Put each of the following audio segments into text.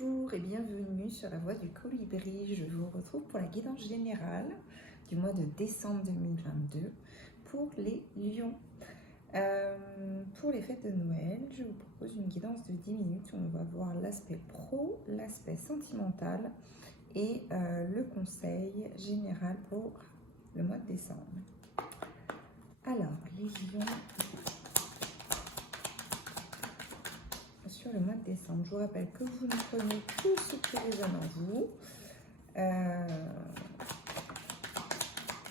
Bonjour et bienvenue sur la voie du colibri. Je vous retrouve pour la guidance générale du mois de décembre 2022 pour les lions. Pour les fêtes de Noël, je vous propose une guidance de 10 minutes où on va voir l'aspect pro, l'aspect sentimental et le conseil général pour le mois de décembre. Alors, les lions... sur le mois de décembre. Je vous rappelle que vous me prenez tout ce qui résonne en vous.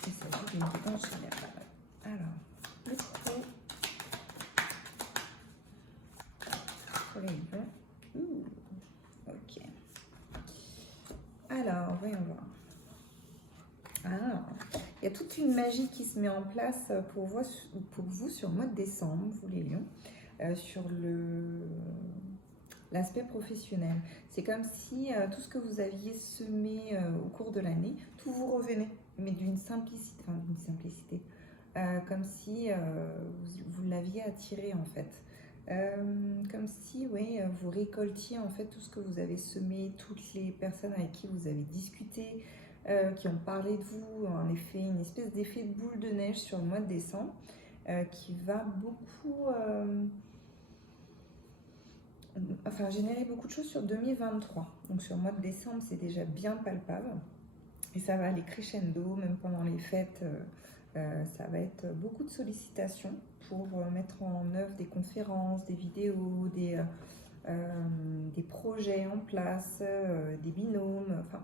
Il s'agit d'une guidance générale. Alors, le pro pour les lions. Ok. Alors, voyons voir. Il y a toute une magie qui se met en place pour vous sur le mois de décembre, vous les lions. Sur l'aspect professionnel. C'est comme si tout ce que vous aviez semé au cours de l'année, tout vous revenait, mais d'une simplicité, comme si vous l'aviez attiré en fait. Comme si vous récoltiez en fait tout ce que vous avez semé, toutes les personnes avec qui vous avez discuté, qui ont parlé de vous, en effet, une espèce d'effet de boule de neige sur le mois de décembre qui va beaucoup... générer beaucoup de choses sur 2023. Donc sur le mois de décembre, c'est déjà bien palpable. Et ça va aller crescendo, même pendant les fêtes. Ça va être beaucoup de sollicitations pour mettre en œuvre des conférences, des vidéos, des projets en place, des binômes. Enfin,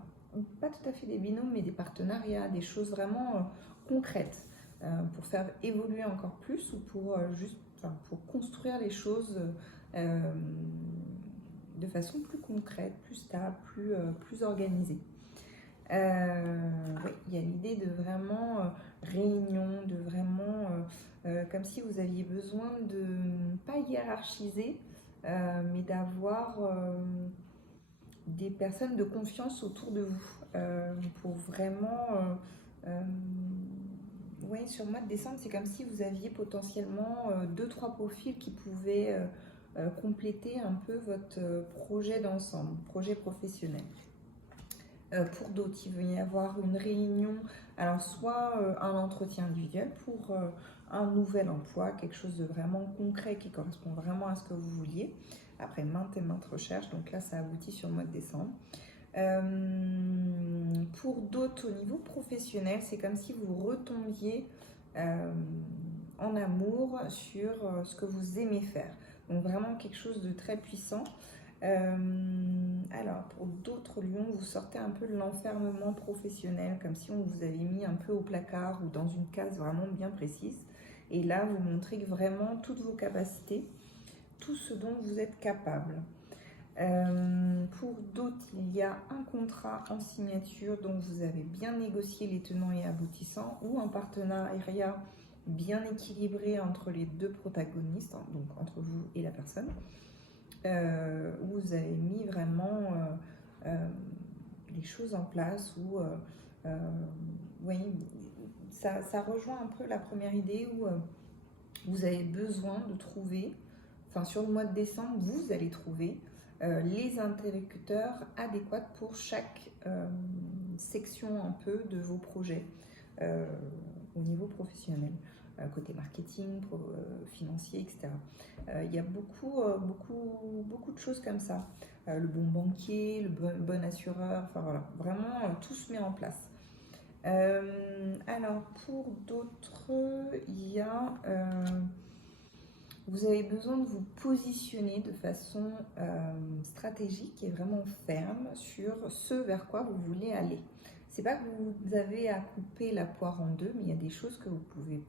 pas tout à fait des binômes, mais des partenariats, des choses vraiment concrètes pour faire évoluer encore plus ou pour pour construire les choses de façon plus concrète, plus stable, plus organisée. Oui, il y a l'idée de vraiment réunion, de vraiment comme si vous aviez besoin de pas hiérarchiser, mais d'avoir des personnes de confiance autour de vous pour vraiment oui, sur le mois de décembre, c'est comme si vous aviez potentiellement 2-3 profils qui pouvaient compléter un peu votre projet d'ensemble, projet professionnel. Pour d'autres, il va y avoir une réunion, alors soit un entretien individuel pour un nouvel emploi, quelque chose de vraiment concret qui correspond vraiment à ce que vous vouliez, après maintes et maintes recherches, donc là ça aboutit sur le mois de décembre. Pour d'autres, au niveau professionnel, c'est comme si vous retombiez en amour sur ce que vous aimez faire. Donc vraiment quelque chose de très puissant. Alors, pour d'autres lions, vous sortez un peu de l'enfermement professionnel, comme si on vous avait mis un peu au placard ou dans une case vraiment bien précise. Et là, vous montrez vraiment toutes vos capacités, tout ce dont vous êtes capable. Pour d'autres, il y a un contrat en signature dont vous avez bien négocié les tenants et aboutissants ou un partenariat bien équilibré entre les deux protagonistes, donc entre vous et la personne, où vous avez mis vraiment les choses en place, où oui, ça rejoint un peu la première idée où vous avez besoin de trouver, sur le mois de décembre, vous allez trouver les interlocuteurs adéquats pour chaque section un peu de vos projets au niveau professionnel, côté marketing, financier, etc. Il y a beaucoup de choses comme ça. Le bon banquier, le bon assureur, enfin voilà, vraiment tout se met en place. Alors pour d'autres, il y a... vous avez besoin de vous positionner de façon stratégique et vraiment ferme sur ce vers quoi vous voulez aller. C'est pas que vous avez à couper la poire en deux, mais il y a des choses que vous pouvez,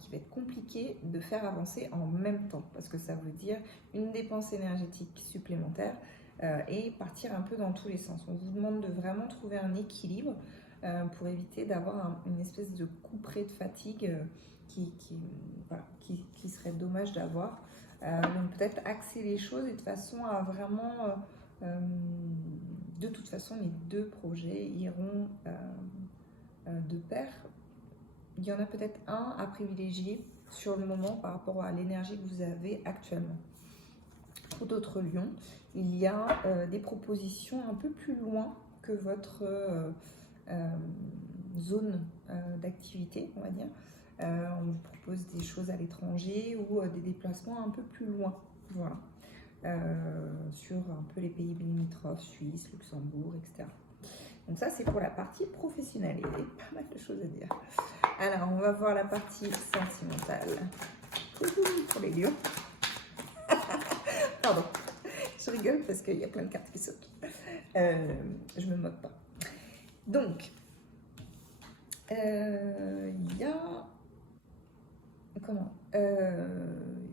qui va être compliqué de faire avancer en même temps, parce que ça veut dire une dépense énergétique supplémentaire et partir un peu dans tous les sens. On vous demande de vraiment trouver un équilibre pour éviter d'avoir une espèce de couperet de fatigue qui serait dommage d'avoir. Donc peut-être axer les choses et de façon à vraiment... de toute façon, les deux projets iront de pair. Il y en a peut-être un à privilégier sur le moment par rapport à l'énergie que vous avez actuellement. pour d'autres lions, il y a des propositions un peu plus loin que votre zone d'activité, on va dire. On vous propose des choses à l'étranger ou des déplacements un peu plus loin, voilà, sur un peu les pays limitrophes, Suisse, Luxembourg, etc. Donc ça, c'est pour la partie professionnelle. Il y a pas mal de choses à dire. Alors, on va voir la partie sentimentale. Pour les lions. Pardon, je rigole parce qu'il y a plein de cartes qui sautent. Je me moque pas. Donc, il y a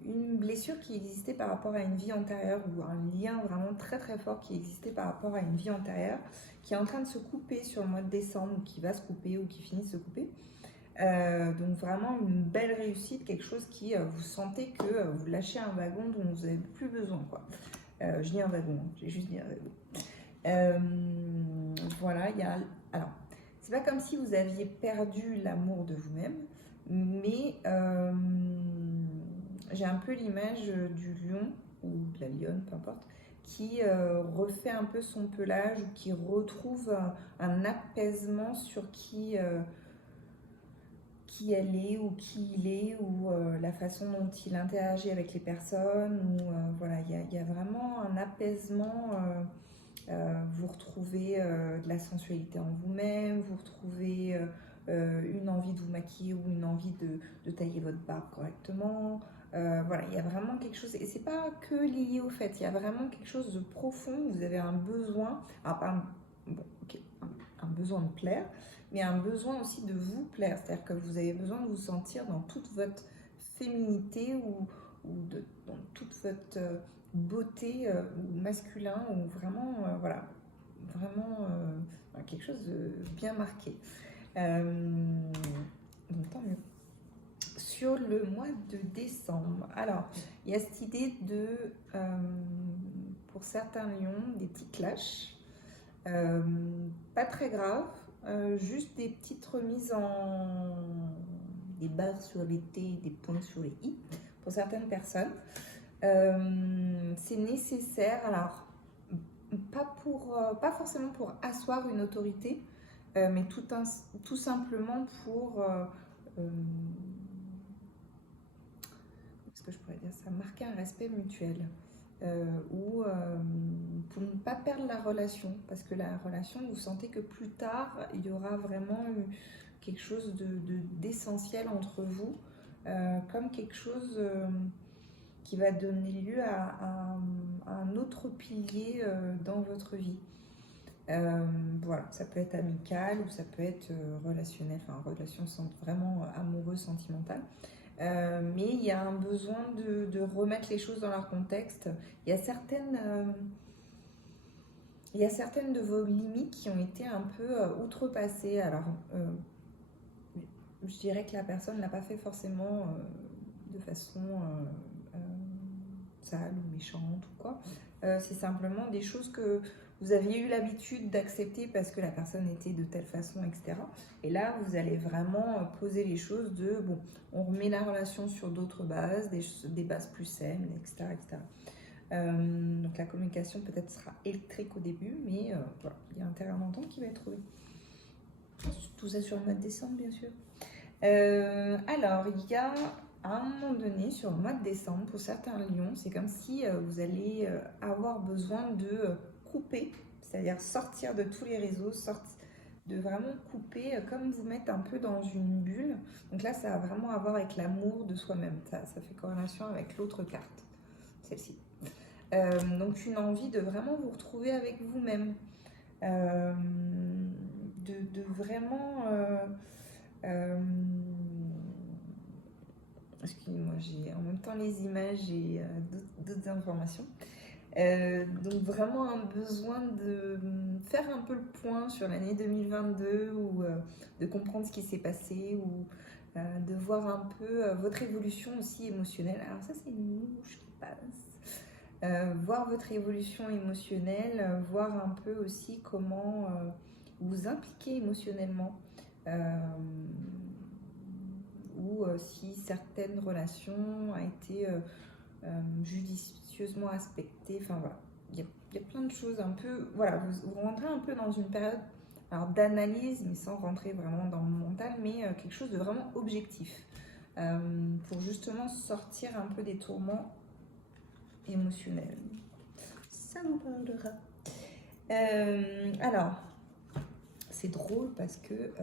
une blessure qui existait par rapport à une vie antérieure ou un lien vraiment très très fort qui existait par rapport à une vie antérieure qui est en train de se couper sur le mois de décembre ou qui va se couper ou qui finit de se couper. Donc vraiment une belle réussite, quelque chose qui vous sentez que vous lâchez un wagon dont vous n'avez plus besoin, quoi. Je dis un wagon, hein, j'ai juste dit un wagon. Voilà, il y a... Alors, c'est pas comme si vous aviez perdu l'amour de vous-même, mais j'ai un peu l'image du lion, ou de la lionne, peu importe, qui refait un peu son pelage, ou qui retrouve un apaisement sur qui elle est, ou qui il est, ou la façon dont il interagit avec les personnes, ou voilà, il y a vraiment un apaisement. Vous retrouvez de la sensualité en vous-même, vous retrouvez une envie de vous maquiller ou une envie de tailler votre barbe correctement. Voilà, il y a vraiment quelque chose, et c'est pas que lié au fait, il y a vraiment quelque chose de profond, vous avez un besoin, alors pas un, bon, okay, un besoin de plaire, mais un besoin aussi de vous plaire, c'est-à-dire que vous avez besoin de vous sentir dans toute votre féminité ou dans toute votre beauté ou masculin ou vraiment voilà, vraiment quelque chose de bien marqué. Donc tant mieux. Sur le mois de décembre, alors il y a cette idée de pour certains lions des petits clashs, pas très graves, juste des petites remises en des barres sur les T, des points sur les I pour certaines personnes. C'est nécessaire, alors pas forcément pour asseoir une autorité, mais tout simplement pour est-ce que je pourrais dire ça, marquer un respect mutuel, ou pour ne pas perdre la relation, parce que la relation, vous sentez que plus tard il y aura vraiment quelque chose d'essentiel entre vous, comme quelque chose qui va donner lieu à un autre pilier dans votre vie. Voilà, ça peut être amical ou ça peut être relationnel, enfin relation vraiment amoureuse, sentimentale. Mais il y a un besoin de remettre les choses dans leur contexte. Il y a certaines de vos limites qui ont été un peu outrepassées. Alors, je dirais que la personne ne l'a pas fait forcément de façon sale ou méchante ou quoi. C'est simplement des choses que vous aviez eu l'habitude d'accepter parce que la personne était de telle façon, etc. Et là, vous allez vraiment poser les choses de, bon, on remet la relation sur d'autres bases, des bases plus saines, etc. etc. Donc la communication peut-être sera électrique au début, mais voilà, il y a un terrain d'entente qui va être trouvé. Tout ça sur le mois de décembre, bien sûr. Alors, il y a à un moment donné, sur le mois de décembre, pour certains lions, c'est comme si vous allez avoir besoin de couper, c'est-à-dire sortir de tous les réseaux, de vraiment couper, comme vous mettre un peu dans une bulle. Donc là, ça va vraiment avoir avec l'amour de soi-même. Ça fait corrélation avec l'autre carte, celle-ci. Donc une envie de vraiment vous retrouver avec vous-même, de vraiment... excusez-moi, j'ai en même temps les images et d'autres informations. Donc vraiment un besoin de faire un peu le point sur l'année 2022 ou de comprendre ce qui s'est passé ou de voir un peu votre évolution aussi émotionnelle. Alors ça, c'est une mouche qui passe. Voir votre évolution émotionnelle, voir un peu aussi comment vous impliquer émotionnellement. Ou si certaines relations ont été judicieuses minutieusement aspecté. Enfin voilà, il y a plein de choses un peu. Voilà, vous rentrez un peu dans une période d'analyse, mais sans rentrer vraiment dans le mental, mais quelque chose de vraiment objectif. Pour justement sortir un peu des tourments émotionnels. Ça vous parlera. Alors, c'est drôle parce que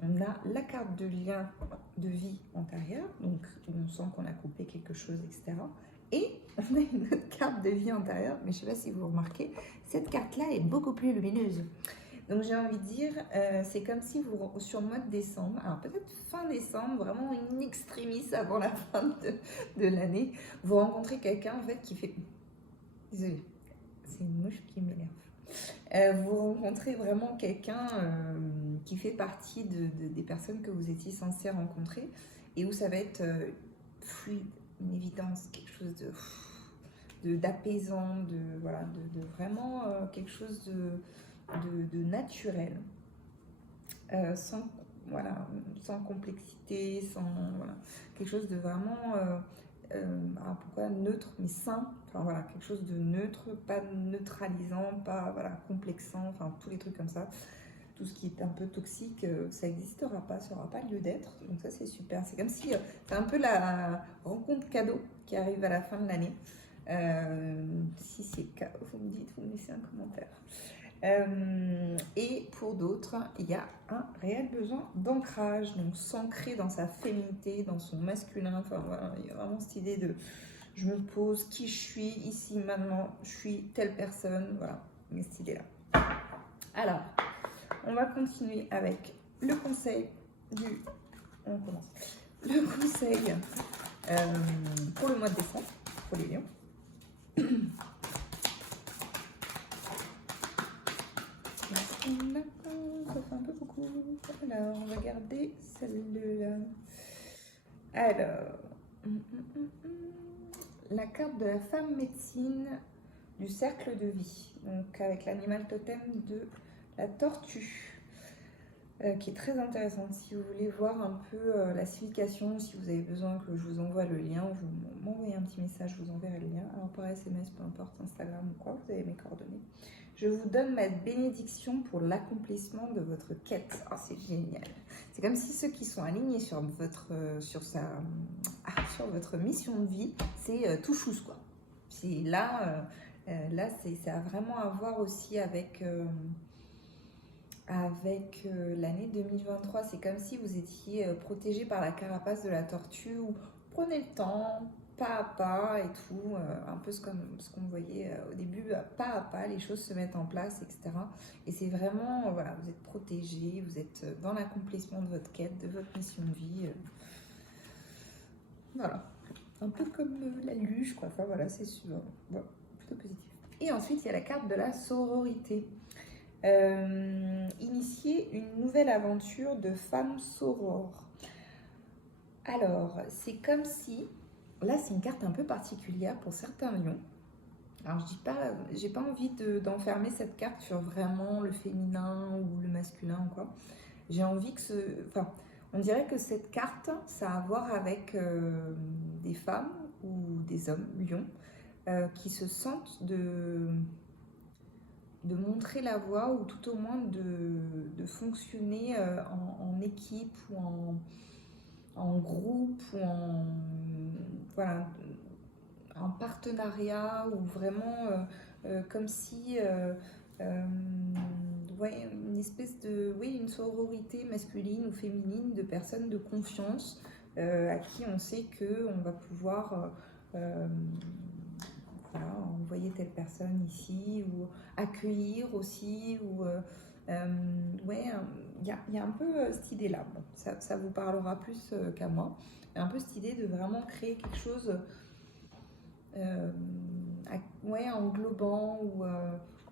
on a la carte de lien de vie antérieure, donc on sent qu'on a coupé quelque chose, etc. Et on a une autre carte de vie antérieure, mais je ne sais pas si vous remarquez, cette carte-là est beaucoup plus lumineuse. Donc j'ai envie de dire, c'est comme si vous, sur le mois de décembre, alors peut-être fin décembre, vraiment in extremis avant la fin de l'année, vous rencontrez quelqu'un en fait qui fait... Désolée, c'est une mouche qui m'énerve. Vous rencontrez vraiment quelqu'un qui fait partie des personnes que vous étiez censé rencontrer et où ça va être fluide, une évidence, quelque chose d'apaisant, voilà, de vraiment quelque chose de naturel, sans, voilà, sans complexité, sans voilà, quelque chose de vraiment pourquoi neutre mais sain, enfin voilà, quelque chose de neutre, pas neutralisant, pas voilà, complexant, enfin tous les trucs comme ça. Tout ce qui est un peu toxique, ça n'existera pas, ça n'aura pas lieu d'être. Donc ça c'est super. C'est comme si c'est un peu la rencontre cadeau qui arrive à la fin de l'année. Si c'est le cas, vous me dites, vous me laissez un commentaire. Et pour d'autres, il y a un réel besoin d'ancrage, donc s'ancrer dans sa féminité, dans son masculin. Enfin voilà, il y a vraiment cette idée de je me pose qui je suis ici maintenant, je suis telle personne, voilà, il y a cette idée-là. Alors, on va continuer avec le conseil du. On commence. Le conseil pour le mois de décembre, pour les lions. Ça fait un peu beaucoup. Alors, on va garder celle-là. Alors, la carte de la femme médecine du cercle de vie. Donc, avec l'animal totem de la tortue, qui est très intéressante. Si vous voulez voir un peu la signification, si vous avez besoin que je vous envoie le lien, vous m'envoyez un petit message, je vous enverrai le lien. Alors, par SMS, peu importe, Instagram ou quoi, vous avez mes coordonnées. Je vous donne ma bénédiction pour l'accomplissement de votre quête. Oh, c'est génial. C'est comme si ceux qui sont alignés sur votre mission de vie, c'est tout chousse, quoi. C'est là, ça a vraiment à voir aussi avec l'année 2023. C'est comme si vous étiez protégé par la carapace de la tortue, où prenez le temps, pas à pas et tout, un peu comme ce qu'on voyait au début, pas à pas, les choses se mettent en place, etc. Et c'est vraiment, voilà, vous êtes protégé, vous êtes dans l'accomplissement de votre quête, de votre mission de vie. Voilà, un peu comme la luge, quoi. Enfin voilà, c'est sûr, voilà, plutôt positif. Et ensuite, il y a la carte de la sororité. Initier une nouvelle aventure de femme sorore. Alors, c'est comme si... Là, c'est une carte un peu particulière pour certains lions. Alors, je dis pas, j'ai pas envie d'enfermer cette carte sur vraiment le féminin ou le masculin ou quoi. J'ai envie que enfin, on dirait que cette carte, ça a à voir avec des femmes ou des hommes lions qui se sentent de montrer la voie ou tout au moins de fonctionner en équipe ou en groupe ou voilà, en partenariat ou vraiment comme si ouais, une espèce de une sororité masculine ou féminine de personnes de confiance à qui on sait qu'on va pouvoir voilà, envoyer telle personne ici ou accueillir aussi ou ouais, il y a un peu cette idée-là. Bon, ça vous parlera plus qu'à moi. Il y a un peu cette idée de vraiment créer quelque chose ouais, englobant ou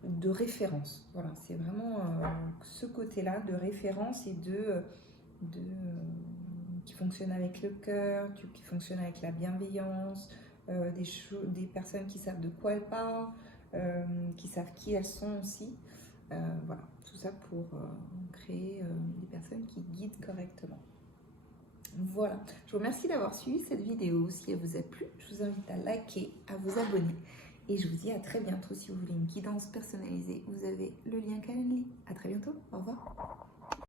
de référence. Voilà, c'est vraiment ce côté-là de référence et qui fonctionne avec le cœur, qui fonctionne avec la bienveillance, des personnes qui savent de quoi elles parlent, qui savent qui elles sont aussi. Voilà, tout ça pour créer des personnes qui guident correctement. Voilà, je vous remercie d'avoir suivi cette vidéo. Si elle vous a plu, je vous invite à liker, à vous abonner. Et je vous dis à très bientôt si vous voulez une guidance personnalisée. Vous avez le lien Calendly. À très bientôt, au revoir.